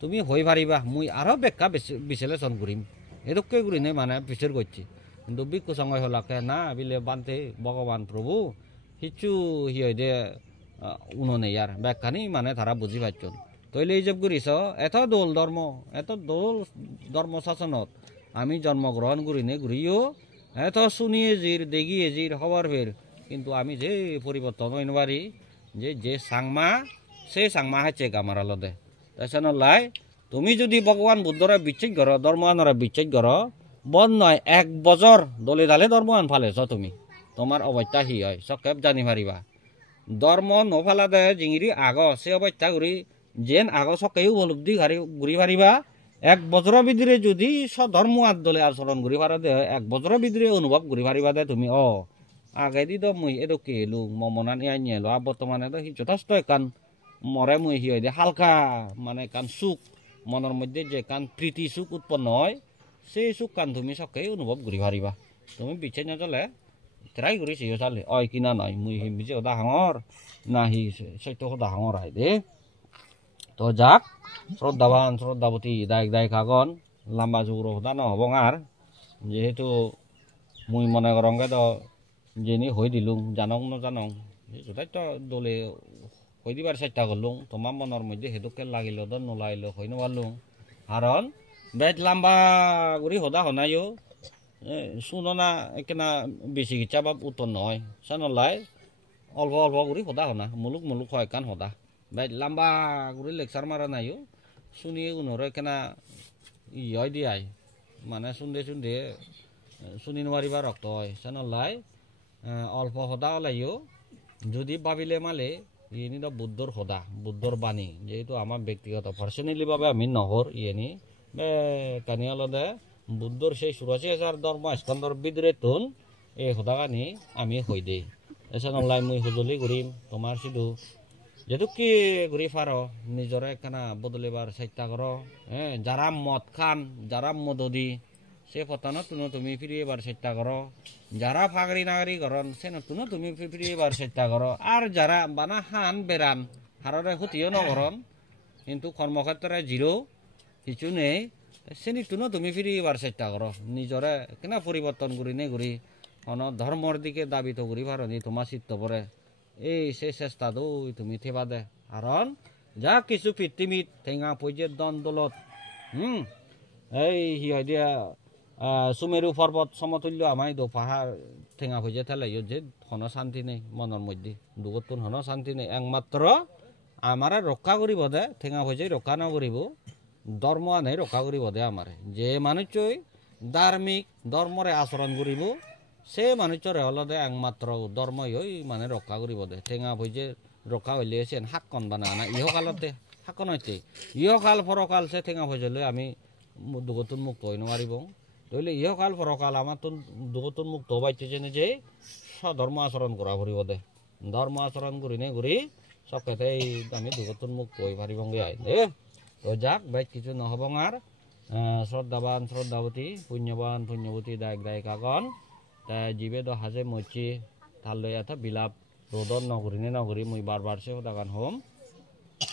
তুমি হই পারিবা মুই আরো ব্যাখ্যা বিশ্লেষণ করিম এদকে করি নে মানে বিচার করছি কিন্তু বিক্ষু সঙ্গে হলাকে না বিলে বানতে ভগবান প্রভু কিছু হিয় দে উননে ইয়ার ব্যাখ্যানি মানে তারা বুঝি পাচ্ছেন তইলে এই যে করিস এত দোল ধর্ম এত দোল ধর্ম শাসনত আমি জন্মগ্রহণ করি নে ঘুরিও এত শুনিয়ে জির দেখিয়ে জির খবর ফের কিন্তু আমি যে পরিবর্তন হইন পারি যে সাংমা সেই সাংমা হচ্ছে আমার আলাদা তাছাড়া লাই তুমি যদি ভগবান বুদ্ধরা বিচ্ছেদ করো ধর্মানরা বিচ্ছেদ করো বন নয় 1 বছর দলে দালে ধর্মান ফালেছ তুমি তোমার অবস্থা হি হয় সকেব জানি পারিবা ধর্ম নফালা দে জিঙিরি আগ সে অবস্থা ঘুরি যেন আগ সকেও উপলব্ধি ঘুরি পারিবা 1 বছরের ভিতরে যদি ধর্ম আর দলে আচরণ ঘুরি পারা দে 1 বছরের ভিতরে অনুভব ঘুরি পারিবা দে তুমি আগে দি তো মুই এদকে এলু মমনান ইয়াই নিয়েলো আর বর্তমানে তো যথেষ্ট কান মরে মুই হি হয় হালকা মানে কান সুখ মনের মধ্যে যে কান প্রীতি সুখ উৎপন্ন হয় সেই সুখ কান তুমি সকেই অনুভব ঘুরি পারিবা তুমি বিচ্ছে না চলে ট্রাই করি সিও চালে কিনা নাই মুই হি বিজে ওদা হাঙর না হি সৈত্য ওদা হাঙর আই দে তো যাক শ্রদ্ধাবান শ্রদ্ধাবতী দায়ক দায়ক আগন লাম্বা যুগর ওদা নহবং আর যেহেতু মুই মনে করঙ্গে তো যেনি হই দিলুম জানং ন জানং যথাই তো দলে হই দিবার চেষ্টা করলুম তোমার মনের মধ্যে হেতুকে লাগিল তো নোলাইলো হই নপারলুম কারণ বেদ লাম্বা করে হদা হনাইও শুনো না একেনা বেশি কিচ্ছা বা উত্তর নয় সানলাই অল্প অল্প করে হদা হনা মুলুক মুলুক হয় কান হদা বেদ লাম্বা করে লেকচার মারা নাইও শুনিয়ে উনর একেনা ইয় দিয়াই মানে শুনতে শুনতে শুনি নোৱাৰিবা রক্ত হয় সানলাই অল্প হদা ওলাইও যদি ভাবিলে মালে ইনি তো বুদ্ধর হদা বুদ্ধর বাণী যেহেতু আমার ব্যক্তিগত পার্সোনালি ভাবে আমি নহর ইয়েনি কানি আলাদা বুদ্ধর সেই ৮৪,০০০ ধর্ম স্কন্ধর বিদরে তুন এই হদাগানি আমি হই দেই এসে নলাই মুই হুজলি ঘুরিম তোমার শুধু যেহেতু কি ঘুরি পার নিজরে একখানা বদলিবার চেষ্টা করো যারা মদ খান যারা মদদি সে পতন তুমি ফিরে এবার চেষ্টা করো যারা ফাগরি নাগরি করন সে নতুন তুমি ফিরে এবার চেষ্টা করো আর যারা বানা হান বেরান হাররে ক্ষতিও নকরন কিন্তু কর্মক্ষেত্রে জিরো কিছু নেই সে নতুন তুমি ফিরে এবার চেষ্টা করো নিজরে কেনা পরিবর্তন করি নে ঘুরি কোন ধর্মর দিকে দাবিত করি পারি তোমার চিত্ত পরে এই সে চেষ্টা দই তুমি থেবা দে কারণ যা কিছু পৃথিবীত ঠেঙা পর্যের দন দলত এই হি হয় দিয়া সুমেরু পর্বত সমতুল্য আমায় দো পাহাড় ঠেঙা হয়ে ঠেলাইও যে হন শান্তি নেই মনের মধ্যে দুগতুন হন শান্তি নেই একমাত্র আমার রক্ষা করিব দে ঠেঙা হয়ে রক্ষা না করিব ধর্ম আনে রক্ষা করিব দে আমার যে মানুষই ধার্মিক ধর্মরে আচরণ করিব সে মানুষরে হল দে একমাত্র ধর্মই মানে রক্ষা করিব দে ঠেঙা হয়ে রক্ষা হইলে সে হাক্কন বানা না ইহকালতে হাক্কন হইতে ইহকাল পরকাল সে ঠেঙা হয়ে আমি দুগতুন মুক্ত হই নোৱাৰিব তইলে ইহকাল পরকাল আমার তো দুগতুন মুক্ত হবাইছে যে ধর্ম আচরণ করা ফুরিব দে ধর্ম আচরণ করি নে ঘুরি সব কথাই আমি দুগতুন মুক্ত হই পারিবঙ্গে আই দে তো যাক বাইক কিছু নহবং আর শ্রদ্ধাবান শ্রদ্ধাবতী পুণ্যবান পুণ্যবতী দায়ক দায়ক আগন তা জীবে দ হাজে মচি তাল লই এত বিলাপ রোদন নগরী মুই বারবার সে দাগান হোম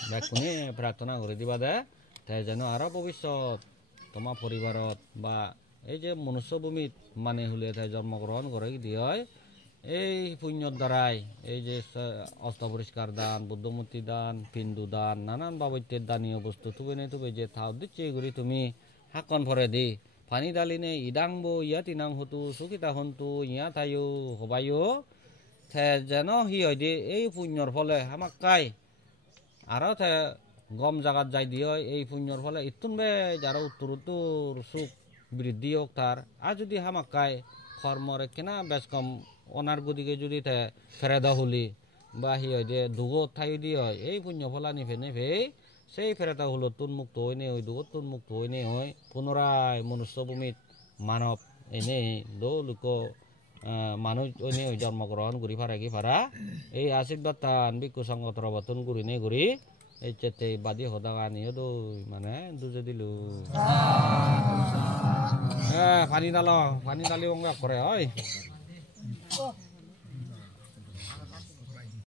বাইক কোনে প্রার্থনা করে দিবা দে তাই যেন আরো ভবিষ্যৎ তোমার পরিবারত বা এই যে মনুষ্যভূমিত মানে হলে তাই জন্মগ্রহণ করে দিয়ে এই পুণ্যর দ্বারাই এই যে অস্তপরিষ্কার দান বুদ্ধমূর্তি দান পিণ্ডু দান নানান বাবত্যের দানীয় বস্তু তুবে নে তুবে যে থাও দিচ্ছে এগুলি তুমি হাকন ভরে দি পানি ডালি নে ইদাংবো ইয়া তিনাং হতু সুকিতা হন্তু ইয়া থাইও হবাইও যেন হি হয় দি এই পুণ্যর ফলে আমাক কাই আরো গম জাগাত যাই দিয়ে এই পুণ্যর ফলে ইতুন বে যারা উত্তর উত্তর সুখ বৃদ্ধি হোক তার আর যদি হামাকায় কর্মরে কেনা বেশ কম অনার গদিকে যদি ফেরেদা হলি বা হি হয় যে দুগত ঠাই দিয়ে হয় এই পুণ্য ফলা নিফে নেফে সেই ফেরেদা হলো তুন মুক্ত হই নে ওই দুগত তুন মুক্ত হই নে হয় পুনরায় মনুষ্যভূমিত মানব এনে দৌলুক মানুষ এনে জন্মগ্রহণ করি ফারা কি ফারা এই আশীর্বাদ তান বিক্ষু সংগতর বতন করি নে করি এই চেতে বাদী হদাগা নিয়ে দো মানে দুজে দিলু পানি ডালি অঙ্গ করে হয়